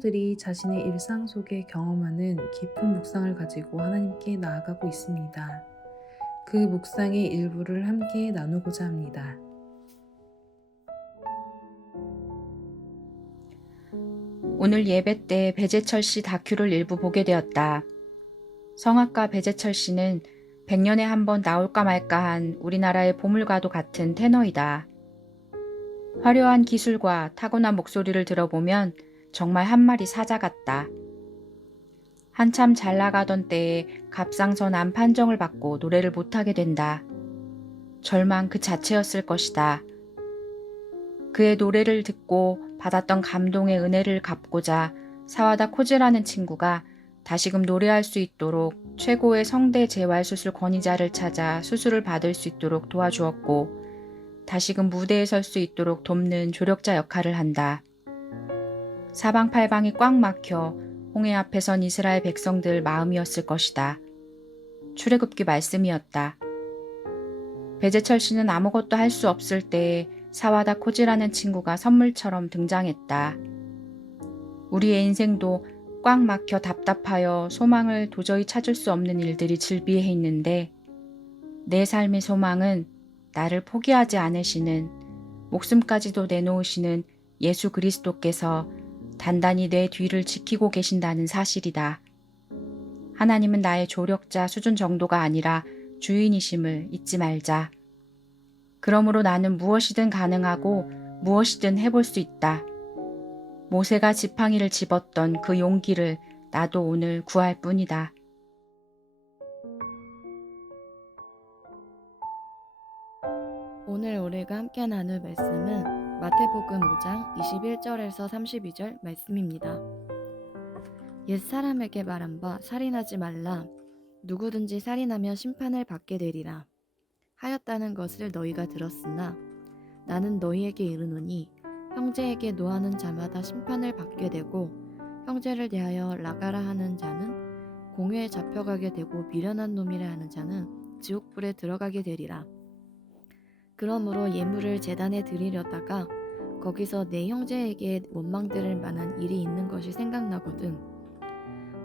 성도들이 자신의 일상 속에 경험하는 깊은 묵상을 가지고 하나님께 나아가고 있습니다. 그 묵상의 일부를 함께 나누고자 합니다. 오늘 예배 때 배재철 씨 다큐를 일부 보게 되었다. 성악가 배재철 씨는 100년에 한 번 나올까 말까한 우리나라의 보물과도 같은 테너이다. 화려한 기술과 타고난 목소리를 들어보면 정말 한 마리 사자 같다. 한참 잘 나가던 때에 갑상선암 판정을 받고 노래를 못하게 된다. 절망 그 자체였을 것이다. 그의 노래를 듣고 받았던 감동의 은혜를 갚고자 사와다 코즈라는 친구가 다시금 노래할 수 있도록 최고의 성대 재활 수술 권위자를 찾아 수술을 받을 수 있도록 도와주었고, 다시금 무대에 설 수 있도록 돕는 조력자 역할을 한다. 사방팔방이 꽉 막혀 홍해 앞에 선 이스라엘 백성들 마음이었을 것이다. 출애굽기 말씀이었다. 배재철 씨는 아무것도 할 수 없을 때에 사와다 코지라는 친구가 선물처럼 등장했다. 우리의 인생도 꽉 막혀 답답하여 소망을 도저히 찾을 수 없는 일들이 질비해 있는데, 내 삶의 소망은 나를 포기하지 않으시는, 목숨까지도 내놓으시는 예수 그리스도께서 단단히 내 뒤를 지키고 계신다는 사실이다. 하나님은 나의 조력자 수준 정도가 아니라 주인이심을 잊지 말자. 그러므로 나는 무엇이든 가능하고 무엇이든 해볼 수 있다. 모세가 지팡이를 집었던 그 용기를 나도 오늘 구할 뿐이다. 오늘 우리가 함께 나눌 말씀은 마태복음 5장 21절에서 32절 말씀입니다. 옛사람에게 말한 바 살인하지 말라. 누구든지 살인하면 심판을 받게 되리라 하였다는 것을 너희가 들었으나 나는 너희에게 이르노니 형제에게 노하는 자마다 심판을 받게 되고, 형제를 대하여 나가라 하는 자는 공회에 잡혀가게 되고, 미련한 놈이라 하는 자는 지옥불에 들어가게 되리라. 그러므로 예물을 제단에 드리려다가 거기서 내 형제에게 원망 들을 만한 일이 있는 것이 생각나거든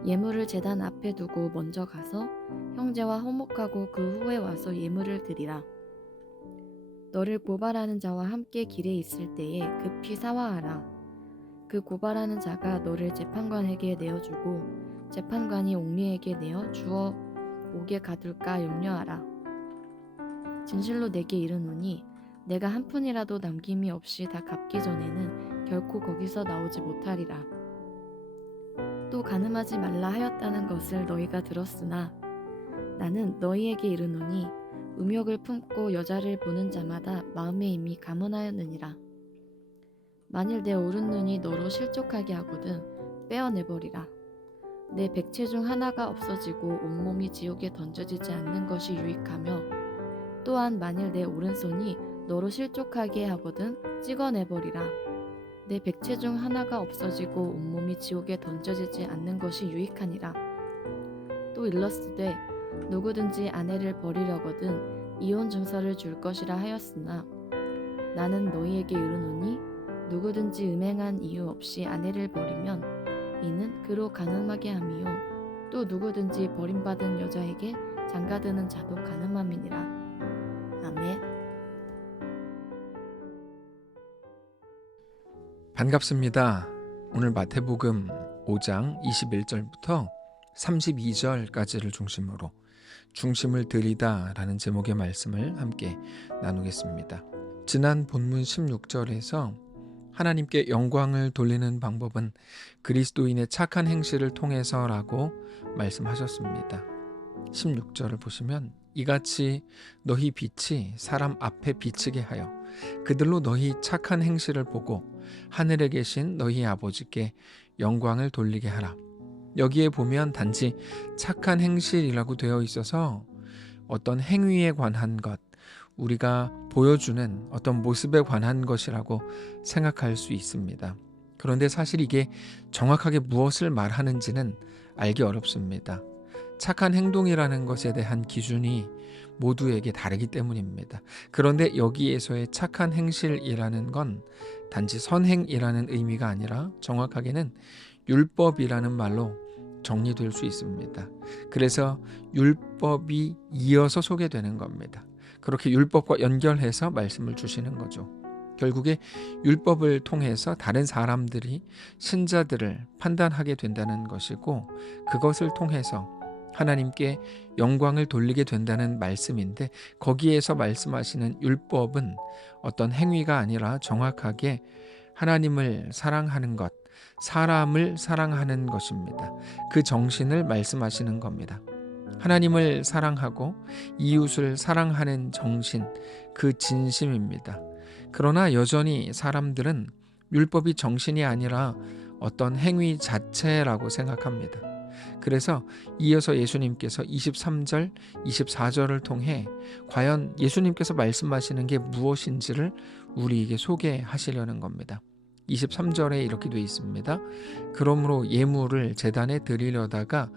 예물을 제단 앞에 두고 먼저 가서 형제와 화목하고 그 후에 와서 예물을 드리라. 너를 고발하는 자와 함께 길에 있을 때에 급히 사화하라. 그 고발하는 자가 너를 재판관에게 내어주고 재판관이 옥리에게 내어 주어 옥에 가둘까 염려하라. 진실로 내게 이르노니 내가 한 푼이라도 남김이 없이 다 갚기 전에는 결코 거기서 나오지 못하리라. 또 간음하지 말라 하였다는 것을 너희가 들었으나 나는 너희에게 이르노니 음욕을 품고 여자를 보는 자마다 마음에 이미 감언하였느니라. 만일 내 오른눈이 너로 실족하게 하거든 빼어내버리라. 내 백체 중 하나가 없어지고 온몸이 지옥에 던져지지 않는 것이 유익하며, 또한 만일 내 오른손이 너로 실족하게 하거든 찍어내버리라. 내 백체 중 하나가 없어지고 온몸이 지옥에 던져지지 않는 것이 유익하니라. 또 일렀으되 누구든지 아내를 버리려거든 이혼 증서를 줄 것이라 하였으나 나는 너희에게 이르노니 누구든지 음행한 이유 없이 아내를 버리면 이는 그로 간음하게 함이요 또 누구든지 버림받은 여자에게 장가드는 자도 간음함이니라. 아멘. 반갑습니다. 오늘 마태복음 5장 21절부터 32절까지를 중심으로 중심을 들이다 라는 제목의 말씀을 함께 나누겠습니다. 지난 본문 16절에서 하나님께 영광을 돌리는 방법은 그리스도인의 착한 행실을 통해서라고 말씀하셨습니다. 16절을 보시면 이같이 너희 빛이 사람 앞에 비치게 하여 그들로 너희 착한 행실을 보고 하늘에 계신 너희 아버지께 영광을 돌리게 하라. 여기에 보면 단지 착한 행실이라고 되어 있어서 어떤 행위에 관한 것, 우리가 보여주는 어떤 모습에 관한 것이라고 생각할 수 있습니다. 그런데 사실 이게 정확하게 무엇을 말하는지는 알기 어렵습니다. 착한 행동이라는 것에 대한 기준이 모두에게 다르기 때문입니다. 그런데 여기에서의 착한 행실이라는 건 단지 선행이라는 의미가 아니라 정확하게는 율법이라는 말로 정리될 수 있습니다. 그래서 율법이 이어서 소개되는 겁니다. 그렇게 율법과 연결해서 말씀을 주시는 거죠. 결국에 율법을 통해서 다른 사람들이 신자들을 판단하게 된다는 것이고, 그것을 통해서 하나님께 영광을 돌리게 된다는 말씀인데, 거기에서 말씀하시는 율법은 어떤 행위가 아니라 정확하게 하나님을 사랑하는 것, 사람을 사랑하는 것입니다. 그 정신을 말씀하시는 겁니다. 하나님을 사랑하고 이웃을 사랑하는 정신, 그 진심입니다. 그러나 여전히 사람들은 율법이 정신이 아니라 어떤 행위 자체라고 생각합니다. 그래서 이어서 예수님께서 23절, 24절을 통해 과연 예수님께서 말씀하시는 게 무엇인지를 우리에게 소개하시려는 겁니다. 23절에 이렇게 되어 있습니다. 그러므로 예물을 제단에 드리려다가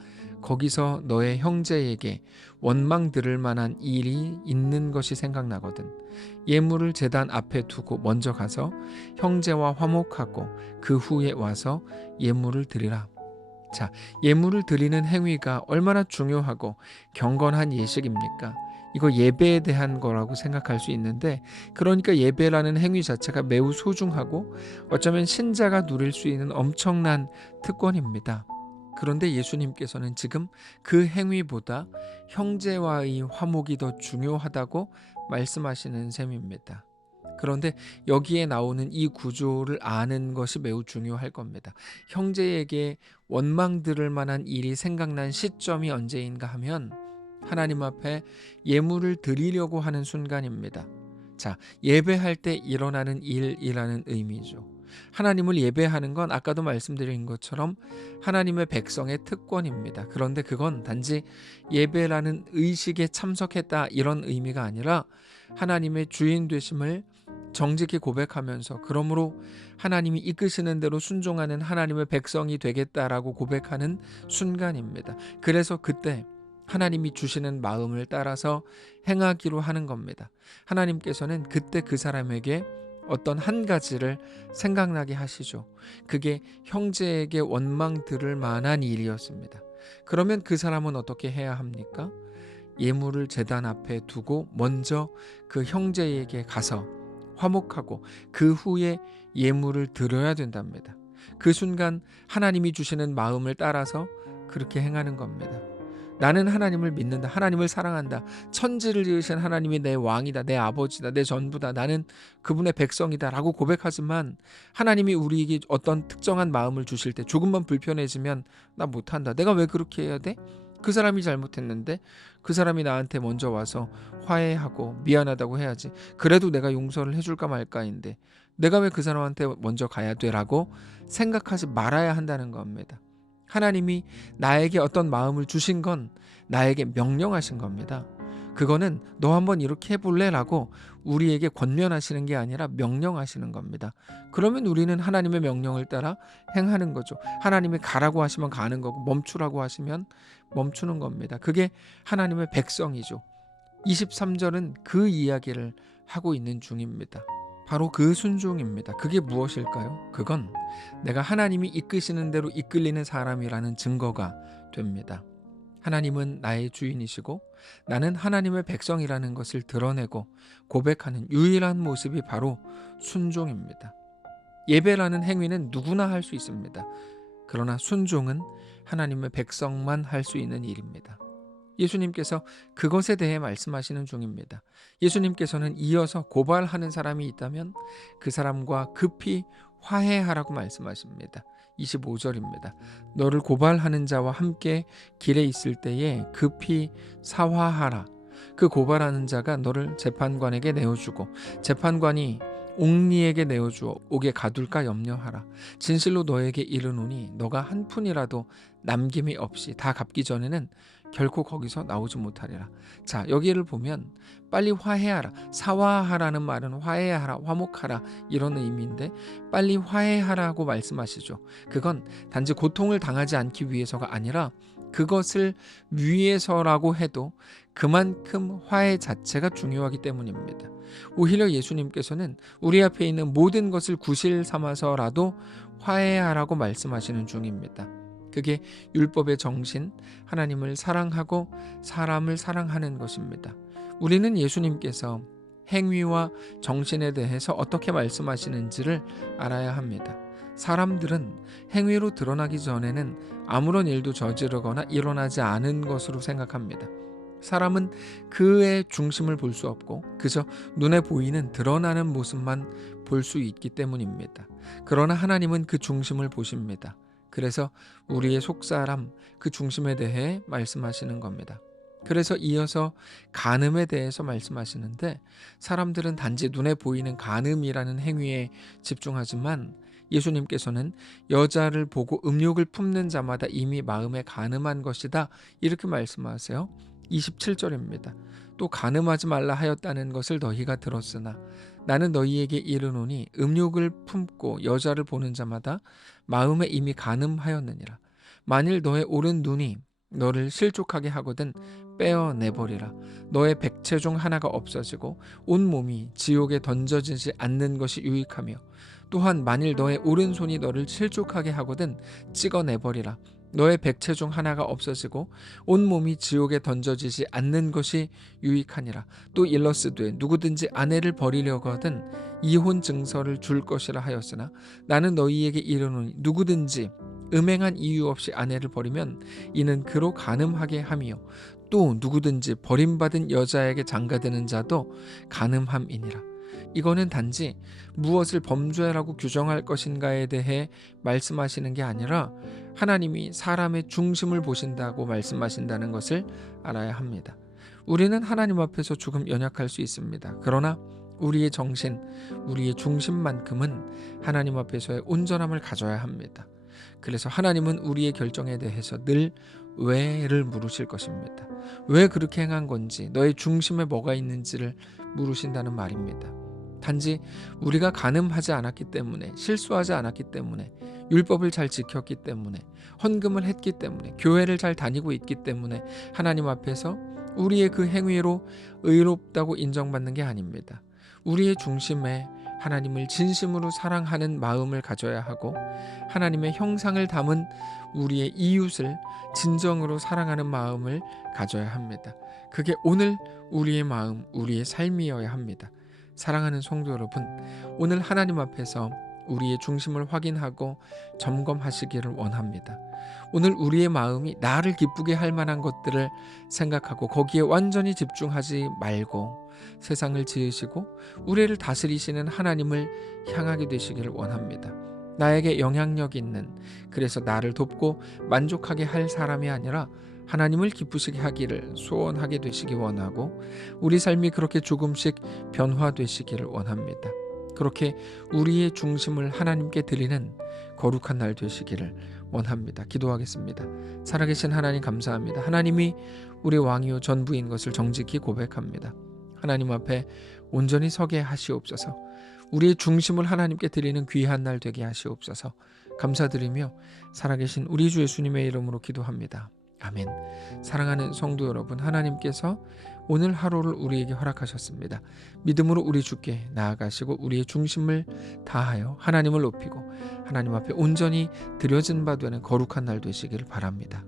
거기서 너의 형제에게 원망 들을 만한 일이 있는 것이 생각나거든. 예물을 제단 앞에 두고 먼저 가서 형제와 화목하고 그 후에 와서 예물을 드리라. 자, 예물을 드리는 행위가 얼마나 중요하고 경건한 예식입니까? 이거 예배에 대한 거라고 생각할 수 있는데, 그러니까 예배라는 행위 자체가 매우 소중하고 어쩌면 신자가 누릴 수 있는 엄청난 특권입니다. 그런데 예수님께서는 지금 그 행위보다 형제와의 화목이 더 중요하다고 말씀하시는 셈입니다. 그런데 여기에 나오는 이 구조를 아는 것이 매우 중요할 겁니다. 형제에게 원망 들을 만한 일이 생각난 시점이 언제인가 하면 하나님 앞에 예물을 드리려고 하는 순간입니다. 자, 예배할 때 일어나는 일이라는 의미죠. 하나님을 예배하는 건 아까도 말씀드린 것처럼 하나님의 백성의 특권입니다. 그런데 그건 단지 예배라는 의식에 참석했다 이런 의미가 아니라 하나님의 주인 되심을 정직히 고백하면서 그러므로 하나님이 이끄시는 대로 순종하는 하나님의 백성이 되겠다라고 고백하는 순간입니다. 그래서 그때 하나님이 주시는 마음을 따라서 행하기로 하는 겁니다. 하나님께서는 그때 그 사람에게 어떤 한 가지를 생각나게 하시죠. 그게 형제에게 원망 들을 만한 일이었습니다. 그러면 그 사람은 어떻게 해야 합니까? 예물을 제단 앞에 두고 먼저 그 형제에게 가서 화목하고 그 후에 예물을 드려야 된답니다. 그 순간 하나님이 주시는 마음을 따라서 그렇게 행하는 겁니다. 나는 하나님을 믿는다. 하나님을 사랑한다. 천지를 지으신 하나님이 내 왕이다. 내 아버지다. 내 전부다. 나는 그분의 백성이다 라고 고백하지만 하나님이 우리에게 어떤 특정한 마음을 주실 때 조금만 불편해지면 나 못한다. 내가 왜 그렇게 해야 돼? 그 사람이 잘못했는데 그 사람이 나한테 먼저 와서 화해하고 미안하다고 해야지. 그래도 내가 용서를 해줄까 말까인데 내가 왜 그 사람한테 먼저 가야 돼? 라고 생각하지 말아야 한다는 겁니다. 하나님이 나에게 어떤 마음을 주신 건 나에게 명령하신 겁니다. 그거는 너 한번 이렇게 해볼래? 라고 우리에게 권면하시는 게 아니라 명령하시는 겁니다. 그러면 우리는 하나님의 명령을 따라 행하는 거죠. 하나님이 가라고 하시면 가는 거고 멈추라고 하시면 멈추는 겁니다. 그게 하나님의 백성이죠. 23절은 그 이야기를 하고 있는 중입니다. 바로 그 순종입니다. 그게 무엇일까요? 그건 내가 하나님이 이끄시는 대로 이끌리는 사람이라는 증거가 됩니다. 하나님은 나의 주인이시고 나는 하나님의 백성이라는 것을 드러내고 고백하는 유일한 모습이 바로 순종입니다. 예배라는 행위는 누구나 할 수 있습니다. 그러나 순종은 하나님의 백성만 할 수 있는 일입니다. 예수님께서 그것에 대해 말씀하시는 중입니다. 예수님께서는 이어서 고발하는 사람이 있다면 그 사람과 급히 화해하라고 말씀하십니다. 25절입니다. 너를 고발하는 자와 함께 길에 있을 때에 급히 사화하라. 그 고발하는 자가 너를 재판관에게 내어주고 재판관이 옥리에게 내어주어 옥에 가둘까 염려하라. 진실로 너에게 이르노니 너가 한 푼이라도 남김이 없이 다 갚기 전에는 결코 거기서 나오지 못하리라. 자, 여기를 보면 빨리 화해하라. 사화하라는 말은 화해하라, 화목하라 이런 의미인데 빨리 화해하라고 말씀하시죠. 그건 단지 고통을 당하지 않기 위해서가 아니라 그것을 위해서라고 해도 그만큼 화해 자체가 중요하기 때문입니다. 오히려 예수님께서는 우리 앞에 있는 모든 것을 구실 삼아서라도 화해하라고 말씀하시는 중입니다. 그게 율법의 정신, 하나님을 사랑하고 사람을 사랑하는 것입니다. 우리는 예수님께서 행위와 정신에 대해서 어떻게 말씀하시는지를 알아야 합니다. 사람들은 행위로 드러나기 전에는 아무런 일도 저지르거나 일어나지 않은 것으로 생각합니다. 사람은 그의 중심을 볼 수 없고 그저 눈에 보이는 드러나는 모습만 볼 수 있기 때문입니다. 그러나 하나님은 그 중심을 보십니다. 그래서 우리의 속사람, 그 중심에 대해 말씀하시는 겁니다. 그래서 이어서 간음에 대해서 말씀하시는데 사람들은 단지 눈에 보이는 간음이라는 행위에 집중하지만 예수님께서는 여자를 보고 음욕을 품는 자마다 이미 마음에 간음한 것이다 이렇게 말씀하세요. 27절입니다. 또 간음하지 말라 하였다는 것을 너희가 들었으나 나는 너희에게 이르노니 음욕을 품고 여자를 보는 자마다 마음에 이미 간음하였느니라. 만일 너의 오른 눈이 너를 실족하게 하거든 빼어내버리라. 너의 백체 중 하나가 없어지고 온 몸이 지옥에 던져지지 않는 것이 유익하며 또한 만일 너의 오른손이 너를 실족하게 하거든 찍어내버리라. 너의 백체 중 하나가 없어지고 온 몸이 지옥에 던져지지 않는 것이 유익하니라. 또 일러스되 누구든지 아내를 버리려거든 이혼 증서를 줄 것이라 하였으나 나는 너희에게 이르노니 누구든지 음행한 이유 없이 아내를 버리면 이는 그로 간음하게 함이요 또 누구든지 버림받은 여자에게 장가드는 자도 간음함이니라. 이거는 단지 무엇을 범죄라고 규정할 것인가에 대해 말씀하시는 게 아니라 하나님이 사람의 중심을 보신다고 말씀하신다는 것을 알아야 합니다. 우리는 하나님 앞에서 조금 연약할 수 있습니다. 그러나 우리의 정신, 우리의 중심만큼은 하나님 앞에서의 온전함을 가져야 합니다. 그래서 하나님은 우리의 결정에 대해서 늘 왜를 물으실 것입니다. 왜 그렇게 행한 건지, 너의 중심에 뭐가 있는지를 물으신다는 말입니다. 단지 우리가 간음하지 않았기 때문에, 실수하지 않았기 때문에, 율법을 잘 지켰기 때문에, 헌금을 했기 때문에, 교회를 잘 다니고 있기 때문에 하나님 앞에서 우리의 그 행위로 의롭다고 인정받는 게 아닙니다. 우리의 중심에 하나님을 진심으로 사랑하는 마음을 가져야 하고 하나님의 형상을 담은 우리의 이웃을 진정으로 사랑하는 마음을 가져야 합니다. 그게 오늘 우리의 마음, 우리의 삶이어야 합니다. 사랑하는 성도 여러분, 오늘 하나님 앞에서 우리의 중심을 확인하고 점검하시기를 원합니다. 오늘 우리의 마음이 나를 기쁘게 할 만한 것들을 생각하고 거기에 완전히 집중하지 말고 세상을 지으시고 우리를 다스리시는 하나님을 향하게 되시기를 원합니다. 나에게 영향력 있는, 그래서 나를 돕고 만족하게 할 사람이 아니라 하나님을 기쁘시게 하기를 소원하게 되시기 원하고 우리 삶이 그렇게 조금씩 변화되시기를 원합니다. 그렇게 우리의 중심을 하나님께 드리는 거룩한 날 되시기를 원합니다. 기도하겠습니다. 살아계신 하나님 감사합니다. 하나님이 우리 왕이요 전부인 것을 정직히 고백합니다. 하나님 앞에 온전히 서게 하시옵소서. 우리의 중심을 하나님께 드리는 귀한 날 되게 하시옵소서. 감사드리며 살아계신 우리 주 예수님의 이름으로 기도합니다. 아멘. 사랑하는 성도 여러분, 하나님께서 오늘 하루를 우리에게 허락하셨습니다. 믿음으로 우리 주께 나아가시고 우리의 중심을 다하여 하나님을 높이고 하나님 앞에 온전히 드려진 바 되는 거룩한 날 되시기를 바랍니다.